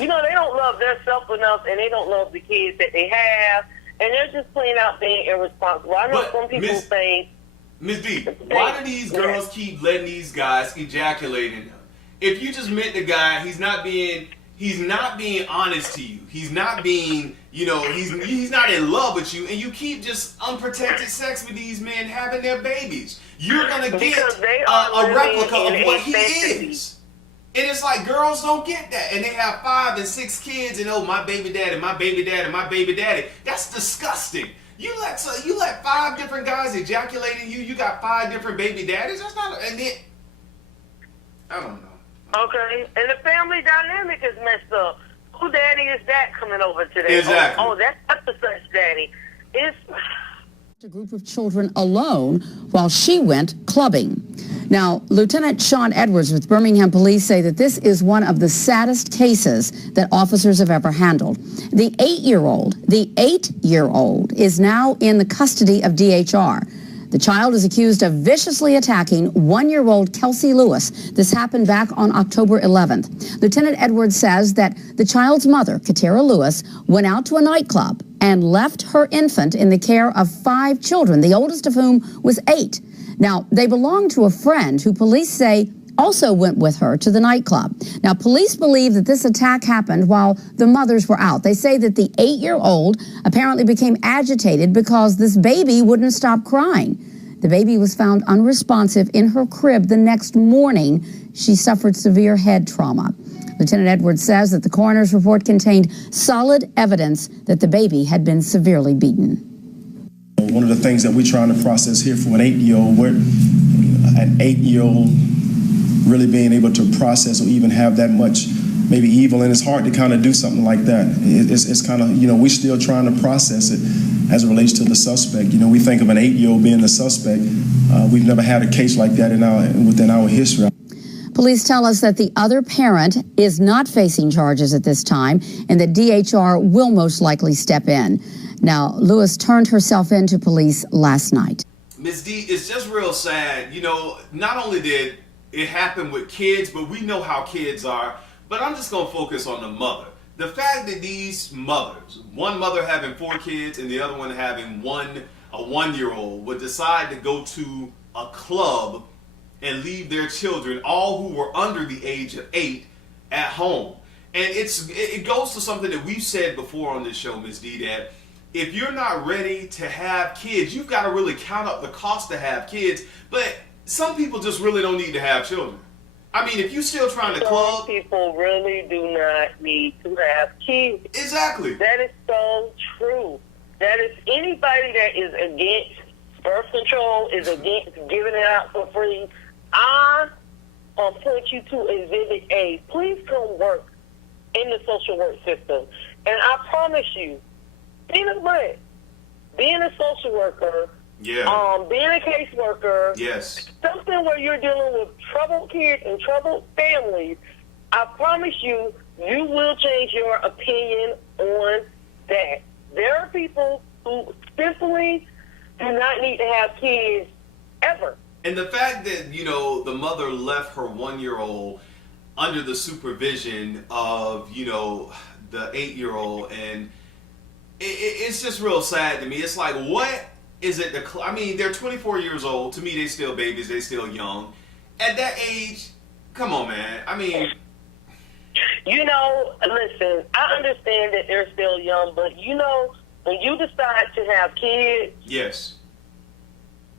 You know, they don't love themselves enough, and they don't love the kids that they have, and they're just plain out being irresponsible. I know some people say, Miss D, why do these girls keep letting these guys ejaculate in them? If you just met the guy, he's not being honest to you. He's not being, you know, he's not in love with you, and you keep just unprotected sex with these men having their babies. You're gonna get a replica of what he is. And it's like girls don't get that, and they have 5 and 6 kids, and oh, my baby daddy, my baby daddy, my baby daddy. That's disgusting. You let 5 different guys ejaculate in you. You got 5 different baby daddies. That's not. And then I don't know. Okay, and the family dynamic is messed up. Who daddy is that coming over today? Exactly. Oh, that's not the such daddy. It's a group of children alone while she went clubbing. Now, Lieutenant Sean Edwards with Birmingham Police say that this is one of the saddest cases that officers have ever handled. The 8-year-old is now in the custody of DHR. The child is accused of viciously attacking 1-year-old Kelsey Lewis. This happened back on October 11th. Lieutenant Edwards says that the child's mother, Katera Lewis, went out to a nightclub and left her infant in the care of 5 children, the oldest of whom was 8. Now, they belong to a friend who police say also went with her to the nightclub. Now, police believe that this attack happened while the mothers were out. They say that the 8-year-old apparently became agitated because this baby wouldn't stop crying. The baby was found unresponsive in her crib the next morning. She suffered severe head trauma. Lieutenant Edwards says that the coroner's report contained solid evidence that the baby had been severely beaten. One of the things that we're trying to process here for an 8-year-old, where an 8-year-old really being able to process or even have that much maybe evil, and it's hard to kind of do something like that. It's kind of, you know, we're still trying to process it as it relates to the suspect. You know, we think of an 8-year-old being the suspect. We've never had a case like that within our history. Police tell us that the other parent is not facing charges at this time and that DHR will most likely step in. Now, Lewis turned herself in to police last night. Ms. D, it's just real sad. You know, not only did it happen with kids, but we know how kids are. But I'm just going to focus on the mother. The fact that these mothers, one mother having 4 kids and the other one having a 1-year-old, would decide to go to a club and leave their children, all who were under the age of 8, at home. And it goes to something that we've said before on this show, Ms. D, that if you're not ready to have kids, you've got to really count up the cost to have kids. But some people just really don't need to have children. I mean, if you're still trying to club... Some people really do not need to have kids. Exactly. That is so true. That is anybody that is against birth control, is against giving it out for free. I point you to Exhibit A. Please come work in the social work system. And I promise you, being a social worker, being a caseworker, something where you're dealing with troubled kids and troubled families, I promise you, you will change your opinion on that. There are people who simply do not need to have kids ever. And the fact that, you know, the mother left her 1-year-old under the supervision of, you know, the 8-year-old, and it's just real sad to me. It's like, what is it? I mean, they're 24 years old. To me, they still babies. They still young. At that age, come on, man. I mean... You know, listen, I understand that they're still young, but, you know, when you decide to have kids... Yes.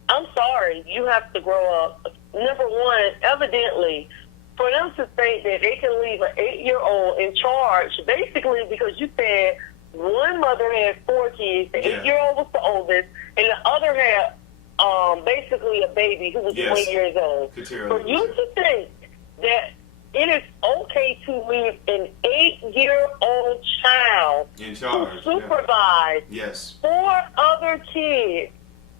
I'm sorry, you have to grow up. Number one, evidently, for them to think that they can leave an 8-year-old in charge, basically because you said one mother had 4 kids, the 8-year-old was the oldest, and the other had basically a baby who was 1 year old. For you to think that it is okay to leave an 8-year-old child in charge, to supervise 4 other kids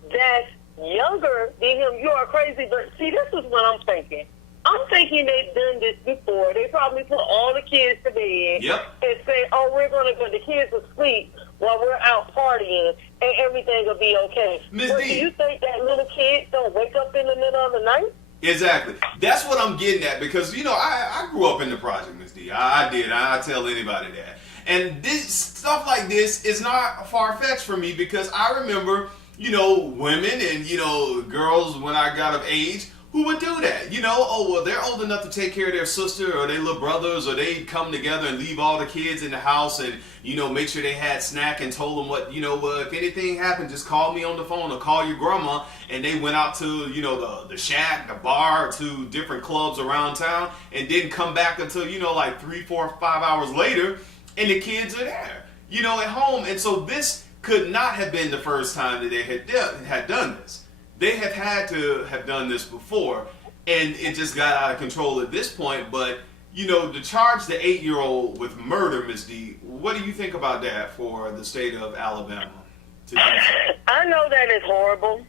that's younger than him, you are crazy. But see, this is what I'm thinking. I'm thinking they've done this before. They probably put all the kids to bed and say, oh, we're going to go, the kids will sleep while we're out partying and everything will be okay. Ms. But D, do you think that little kids don't wake up in the middle of the night? Exactly. That's what I'm getting at, because, you know, I grew up in the project, Ms. D. I did. I tell anybody that. And this stuff like this is not far-fetched for me, because I remember, you know, women and, you know, girls when I got of age who would do that. You know, oh, well, they're old enough to take care of their sister or their little brothers, or they'd come together and leave all the kids in the house and, you know, make sure they had snack and told them what, you know, well, if anything happened, just call me on the phone or call your grandma. And they went out to, you know, the shack, the bar, to different clubs around town, and didn't come back until, you know, like 3, 4, 5 hours later, and the kids are there, you know, at home. And so this could not have been the first time that they had done this. They have had to have done this before, and it just got out of control at this point. But, you know, to charge the 8-year-old with murder, Ms. D, what do you think about that for the state of Alabama to do so? I know that it's horrible.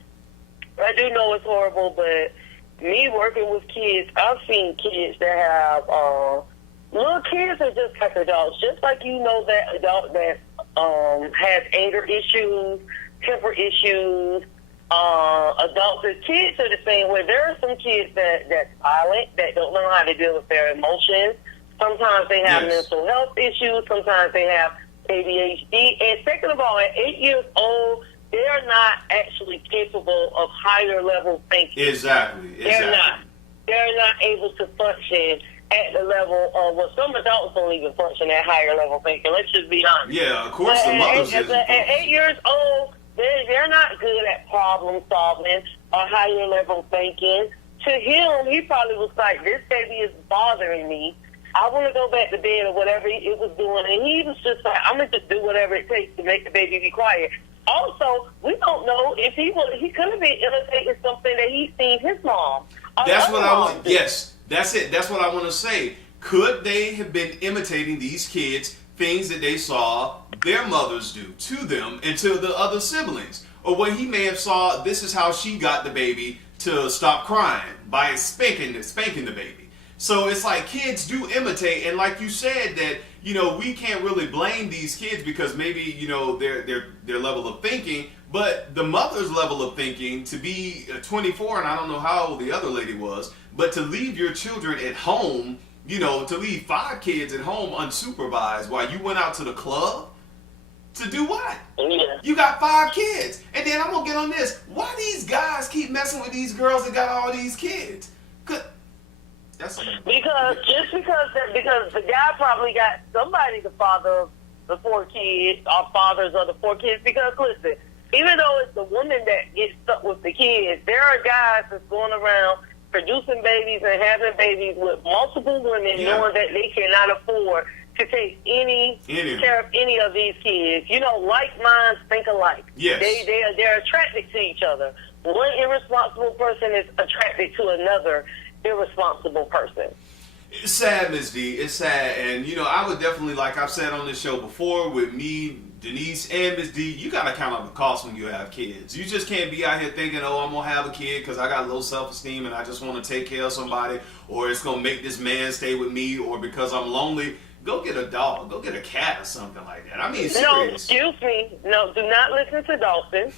I do know it's horrible, but me working with kids, I've seen kids that have, little kids are just like adults. Just like, you know, that adult that has anger issues, temper issues, adults and kids are the same way. There are some kids that's violent, that don't know how to deal with their emotions. Sometimes they have mental health issues. Sometimes they have ADHD. And second of all, at 8 years old, they are not actually capable of higher level thinking. Exactly. They're not. They're not able to function at the level of, well, some adults don't even function at higher level thinking. Let's just be honest. Yeah, of course, the mothers. At 8 years old, they're not good at problem solving or higher level thinking. To him, he probably was like, this baby is bothering me. I want to go back to bed or whatever it was doing. And he was just like, I'm going to just do whatever it takes to make the baby be quiet. Also, we don't know if he could have been imitating something that he's seen his mom. That's what I want. Yes, that's it. That's what I want to say. Could they have been imitating these kids, things that they saw their mothers do to them and to the other siblings? Or what he may have saw, this is how she got the baby to stop crying, by spanking the baby. So it's like kids do imitate, and like you said, that, you know, we can't really blame these kids because maybe, you know, their level of thinking, but the mother's level of thinking, to be 24, and I don't know how old the other lady was, but to leave your children at home, you know, to leave 5 kids at home unsupervised while you went out to the club to do what? Yeah. You got 5 kids. And then I'm going to get on this. Why these guys keep messing with these girls that got all these kids? Because the guy probably got somebody the father of the 4 kids, or fathers of the 4 kids. Because listen, even though it's the woman that gets stuck with the kids, there are guys that's going around producing babies and having babies with multiple women, knowing that they cannot afford to take any care of any of these kids. You know, like minds think alike. Yes. They're attracted to each other. One irresponsible person is attracted to another irresponsible person. It's sad, Ms. D. It's sad. And, you know, I would definitely, like I've said on this show before, with me, Denise, and Ms. D, you got to count on the cost when you have kids. You just can't be out here thinking, oh, I'm going to have a kid because I got low self-esteem and I just want to take care of somebody, or it's going to make this man stay with me, or because I'm lonely. Go get a dog. Go get a cat or something like that. I mean, serious. No, excuse me. No, do not listen to Dawson.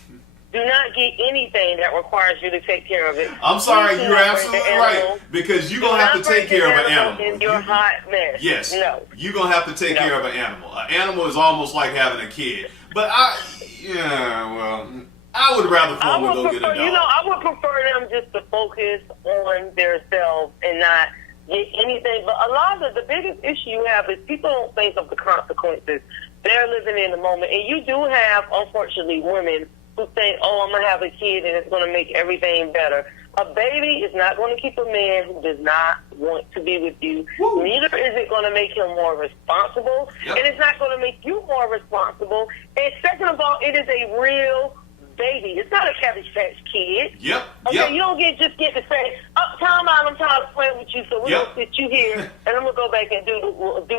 Do not get anything that requires you to take care of it. I'm sorry, you're absolutely right. Because you're going to have to take care of an animal. In your hot mess. Yes. No. You're going to have to take care of an animal. An animal is almost like having a kid. But I would rather for them to go get a dog. You know, I would prefer them just to focus on themselves and not get anything. But a lot of the biggest issue you have is people don't think of the consequences. They're living in the moment. And you do have, unfortunately, women who think, oh, I'm going to have a kid and it's going to make everything better. A baby is not going to keep a man who does not want to be with you. Woo. Neither is it going to make him more responsible. Yep. And it's not going to make you more responsible. And second of all, it is a real baby. It's not a Cabbage Patch Kid. Yep. Okay, you don't get to say, oh, time out, I'm tired of playing with you, so we're going to sit you here and I'm going to go back and do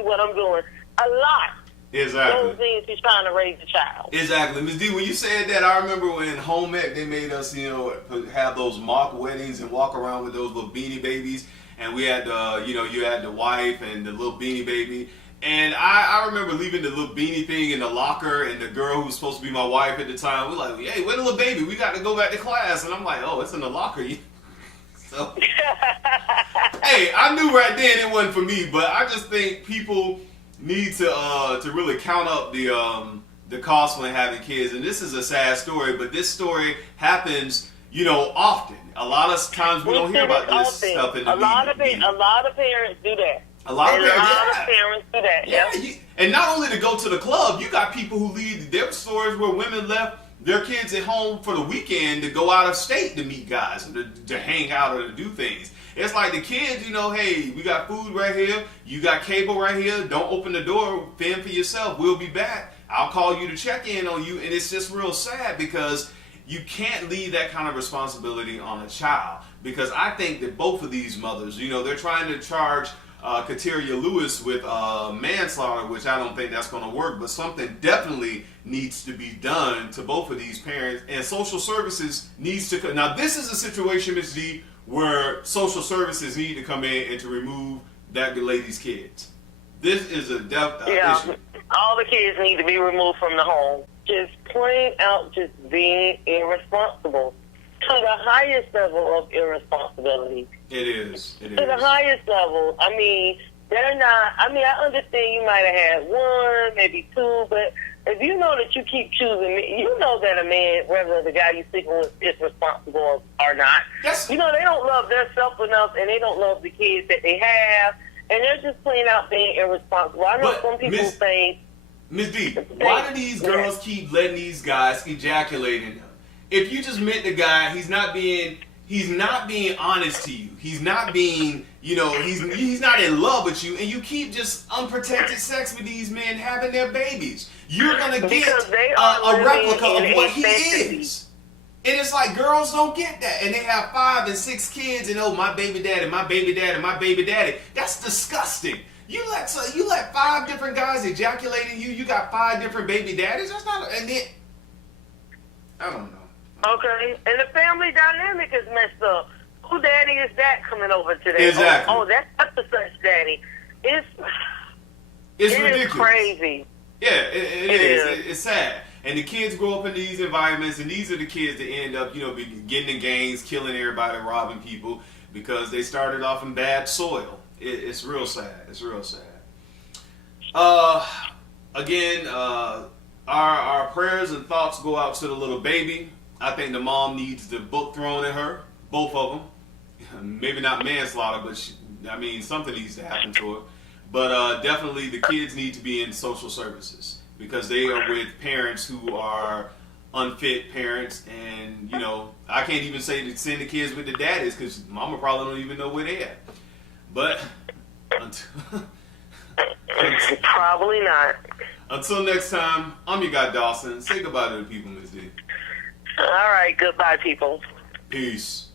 what I'm doing. A lot. Exactly. Those things he's trying to raise a child. Exactly. Ms. D, when you said that, I remember when home ec, they made us, you know, have those mock weddings and walk around with those little beanie babies. And we had, you had the wife and the little beanie baby. And I remember leaving the little beanie thing in the locker, and the girl who was supposed to be my wife at the time, we're like, hey, where the little baby? We got to go back to class. And I'm like, oh, it's in the locker. So, hey, I knew right then it wasn't for me, but I just think people need to really count up the cost when having kids. And this is a sad story, but this story happens, often. A lot of times we don't hear about this stuff in the media. A lot of parents do that. A lot of parents do that. Yeah. And not only to go to the club, you got people who leave. There were stories where women left their kids at home for the weekend to go out of state to meet guys, or to hang out or to do things. It's like the kids, hey, we got food right here. You got cable right here. Don't open the door. Fend for yourself. We'll be back. I'll call you to check in on you. And it's just real sad because you can't leave that kind of responsibility on a child. Because I think that both of these mothers, they're trying to charge Kateria Lewis with manslaughter, which I don't think that's going to work, but something definitely needs to be done to both of these parents, and social services needs to. Now, this is a situation, Ms. D, where social services need to come in and to remove that lady's kids. This is a issue. All the kids need to be removed from the home. Just plain out, just being irresponsible to the highest level of irresponsibility. It is. To the highest level. I mean, I understand you might have had one, maybe two, but if you know that you keep choosing, you know that a man, whether the guy you're sleeping with is responsible or not, yes. They don't love themselves enough, and they don't love the kids that they have, and they're just plain out being irresponsible. I know some people say, Ms. D, why do these girls keep letting these guys ejaculate in them? If you just met the guy, he's not being honest to you. He's not being, he's not in love with you, and you keep just unprotected sex with these men having their babies. You're going to get a replica of what he is. And it's like girls don't get that. And they have 5 and 6 kids and, my baby daddy, my baby daddy, my baby daddy. That's disgusting. You let 5 different guys ejaculate in you. You got 5 different baby daddies. That's not, and then, I don't know. Okay, and the family dynamic is messed up. Who daddy is that coming over today? Exactly. Oh, that's not the such daddy. It's ridiculous. Is crazy. Yeah, it is. It's sad. And the kids grow up in these environments, and these are the kids that end up, getting in gangs, killing everybody, robbing people, because they started off in bad soil. It's real sad. It's real sad. Again, our prayers and thoughts go out to the little baby. I think the mom needs the book thrown at her, both of them. Maybe not manslaughter, but something needs to happen to her. But definitely the kids need to be in social services because they are with parents who are unfit parents. And, I can't even say to send the kids with the daddies because mama probably don't even know where they at. But probably not. Until next time, I'm your guy Dawson. Say goodbye to the people, Ms. D. All right, goodbye, people. Peace.